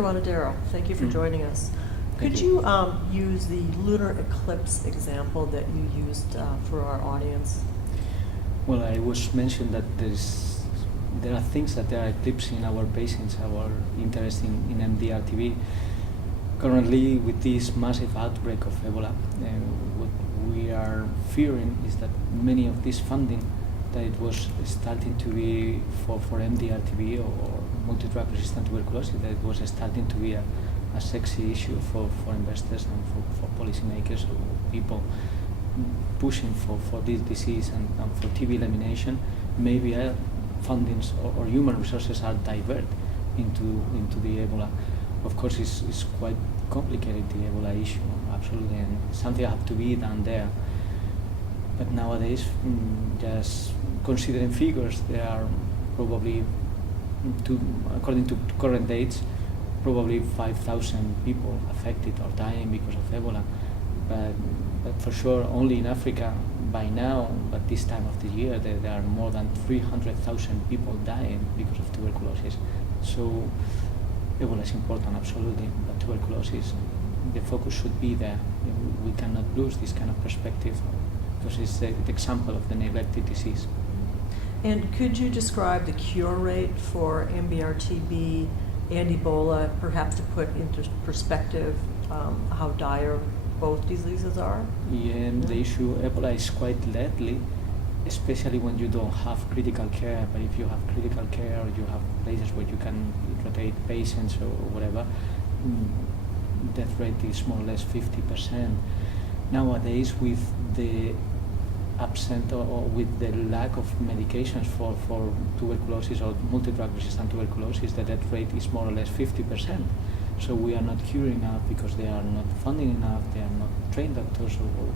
Dr. Monedero, thank you for joining us. Could you use the lunar eclipse example that you used for our audience? Well, I was mentioned that there are things that are eclipsing our patients, our interest in MDR-TB. Currently, with this massive outbreak of Ebola, what we are fearing is that many of this funding that it was starting to be for MDR-TB or multi-drug-resistant tuberculosis, that it was starting to be a sexy issue for investors and for policymakers or people pushing for this disease and for TB elimination. Maybe fundings or human resources are diverted into the Ebola. Of course, it's quite complicated, the Ebola issue, absolutely, and something have to be done there. But nowadays, just considering figures, there are probably, according to current dates, probably 5,000 people affected or dying because of Ebola. But for sure, only in Africa by now, at this time of the year, there are more than 300,000 people dying because of tuberculosis. So Ebola is important, absolutely, but tuberculosis, the focus should be there. We cannot lose this kind of perspective because it's the example of the neglected disease. And could you describe the cure rate for MDR-TB and Ebola, perhaps to put into perspective how dire both diseases are? Yeah, the issue, Ebola is quite deadly, especially when you don't have critical care. But if you have critical care, or you have places where you can rotate patients or whatever, death rate is more or less 50%. Nowadays, with the absent or with the lack of medications for tuberculosis or multi-drug resistant tuberculosis, the death rate is more or less 50%. So we are not curing enough because they are not funding enough, they are not trained doctors, or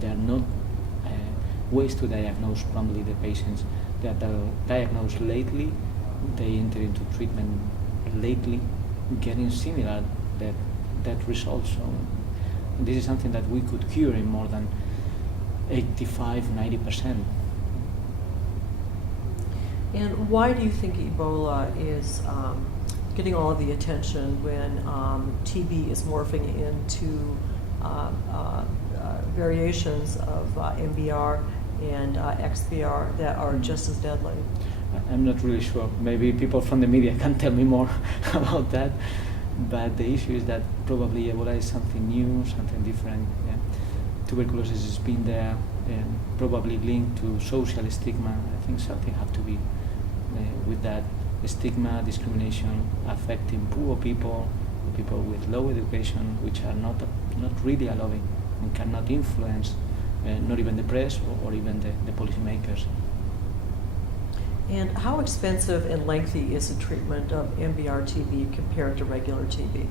there are not ways to diagnose promptly the patients. They are diagnosed lately, they enter into treatment lately, getting similar death results. So this is something that we could cure in more than 85–90%. And why do you think Ebola is getting all of the attention when TB is morphing into variations of MBR and XBR that are just as deadly? I'm not really sure. Maybe people from the media can tell me more about that. But the issue is that probably Ebola is something new, something different. Yeah. Tuberculosis has been there and probably linked to social stigma. I think something have to be with that stigma, discrimination affecting poor people, people with low education, which are not really allowing and cannot influence not even the press or even the policymakers. And how expensive and lengthy is the treatment of MDR-TB compared to regular TB?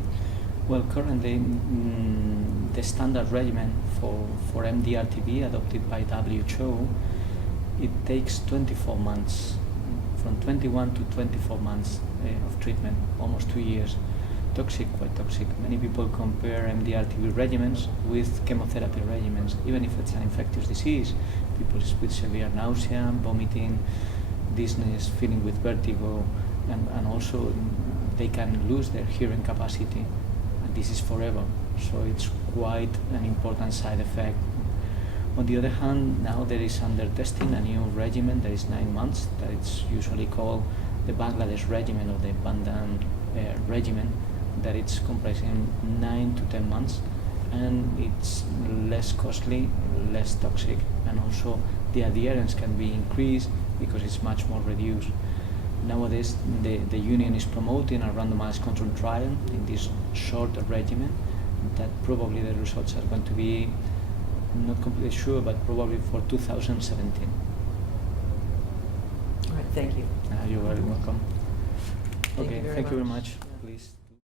Well, currently, the standard regimen for MDR-TB adopted by WHO, it takes 24 months, from 21 to 24 months of treatment, almost 2 years. Toxic, quite toxic. Many people compare MDR-TB regimens with chemotherapy regimens, even if it's an infectious disease. People with severe nausea, vomiting, dizziness, feeling with vertigo, and also they can lose their hearing capacity. This is forever, so it's quite an important side effect. On the other hand, now there is under testing a new regimen that is 9 months, that it's usually called the Bangladesh regimen or the Bandan regimen, that it's comprising 9 to 10 months, and it's less costly, less toxic, and also the adherence can be increased because it's much more reduced. Nowadays, the union is promoting a randomized control trial in this shorter regimen that probably the results are going to be, not completely sure, but probably for 2017. All right, thank you. You're very welcome. Thank you very very much.